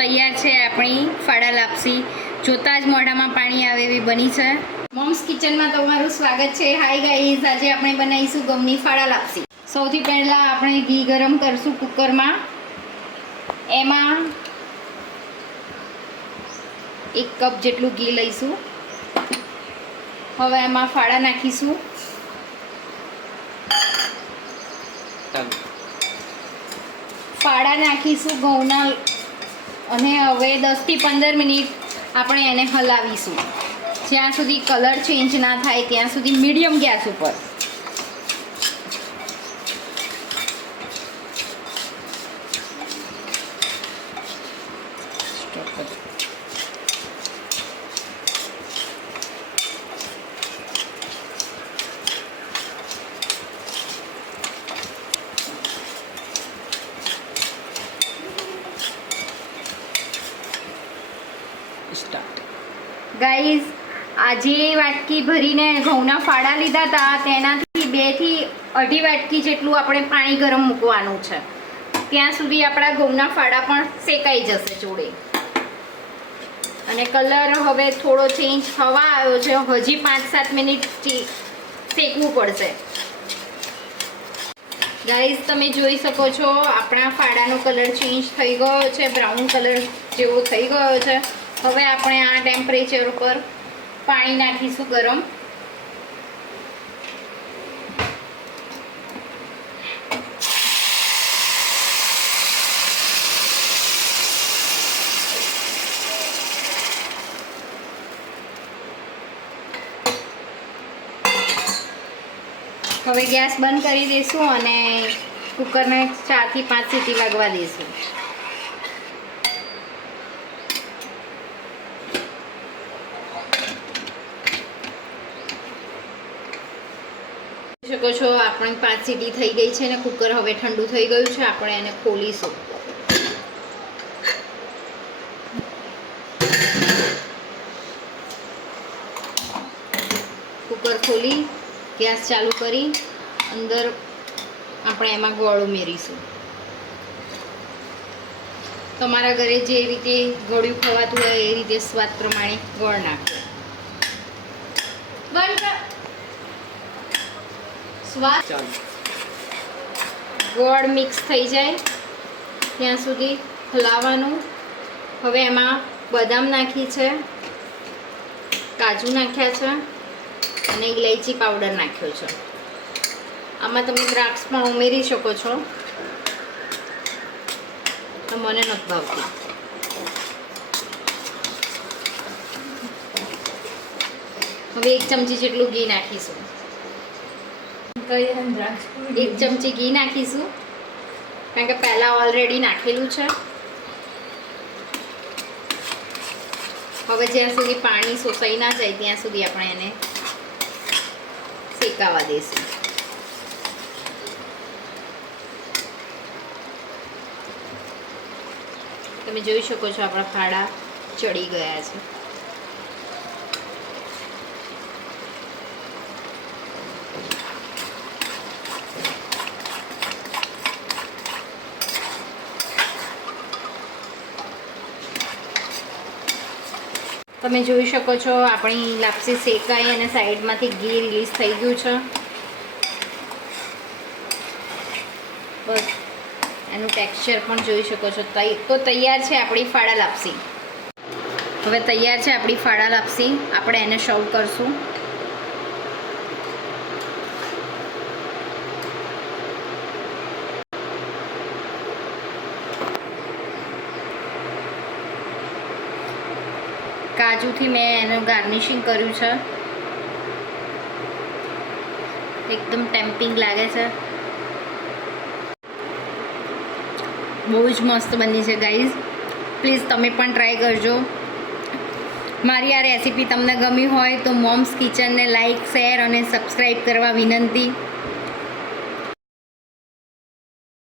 તૈયાર છે આપણી ફાડા લાપસી. જોતા જ મોઢામાં પાણી આવે એવી બની છે. મોમ્સ કિચનમાં તમારું સ્વાગત છે. હાય ગાઈઝ, આજે આપણે બનાવીશું ઘઉંની ફાડા લાપસી. સૌથી પહેલાં આપણે ઘી ગરમ કરશું કુકરમાં. એમાં 1 કપ જેટલું ઘી લઈશું. હવે એમાં ફાડા નાખીશું. ફાડા નાખીશું ઘઉંના અને હવે 10 થી 15 મિનિટ આપણે એને હલાવીશું. જ્યાં સુધી કલર ચેન્જ ના થાય ત્યાં સુધી મીડિયમ ગેસ ઉપર. ગાઈઝ, આજે વાટકી ભરીને ઘઉંના ફાડા લીધા હતા, તેનાથી 2 થી 2.5 વાટકી જેટલું આપણે પાણી ગરમ મૂકવાનું છે. ત્યાં સુધી આપણા ઘઉંના ફાડા પણ શેકાઈ જશે જોડે. અને કલર હવે થોડો ચેન્જ થવા આવ્યો છે. હજી 5-7 મિનિટ શેકવું પડશે. ગાઈઝ, તમે જોઈ શકો છો આપણા ફાડાનો કલર ચેન્જ થઈ ગયો છે, બ્રાઉન કલર જેવો થઈ ગયો છે. હવે આપણે આ ટેમ્પરેચર ઉપર પાણી નાખીશું ગરમ. હવે ગેસ બંધ કરી દઈશું અને કુકરને 4 થી 5 સીટી વાગવા દઈશું. શકો છો આપણી 5 સીટી થઈ ગઈ છે ને કુકર હવે ઠંડુ થઈ ગયું છે. આપણે એને ખોલીશું. કુકર ખોલી ગેસ ચાલુ કરી અંદર આપણે એમાં ગોળ ઉમેરીશું. તમારા ઘરે જે રીતે ગળ્યું ખવાતું હોય એ રીતે સ્વાદ પ્રમાણે ગોળ નાખો. ગોળ મિક્સ થઈ જાય ત્યાં સુધી હલાવવાનું. હવે એમાં બદામ નાખી છે, કાજુ નાખ્યા છે અને ઇલાયચી પાવડર નાખ્યો છે. આમાં તમે દ્રાક્ષ પણ ઉમેરી શકો છો, તો મને નથી ભાવતી. હવે 1 ચમચી જેટલું ઘી નાખીશું. 1 ચમચી ઘી નાખીશું કારણ કે પહેલાં ઓલરેડી નાખેલું છે. હવે જ્યાં સુધી પાણી શોષાઈ ના જાય ત્યાં સુધી આપણે એને શેકાવા દઈશું. તમે જોઈ શકો છો આપણા ફાડા ચડી ગયા છે. તમે જોઈ શકો છો આપણી લાપસી શેકાઈ અને સાઈડમાંથી ઘી રિલીઝ થઈ ગયું છે. બસ એનું ટેક્સચર પણ જોઈ શકો છો. તો તૈયાર છે આપણી ફાડા લાપસી. હવે તૈયાર છે આપણી ફાડા લાપસી. આપણે એને સર્વ કરશું. કાજુથી મેં એનું ગાર્નિશિંગ કર્યું છે. એકદમ ટેમ્પિંગ લાગે છે. બહુ જ મસ્ત બની છે ગાઈઝ. પ્લીઝ તમે પણ ટ્રાય કરજો. મારી આ રેસીપી તમને ગમી હોય તો મોમ્સ કિચનને લાઈક, શેર અને સબસ્ક્રાઈબ કરવા વિનંતી.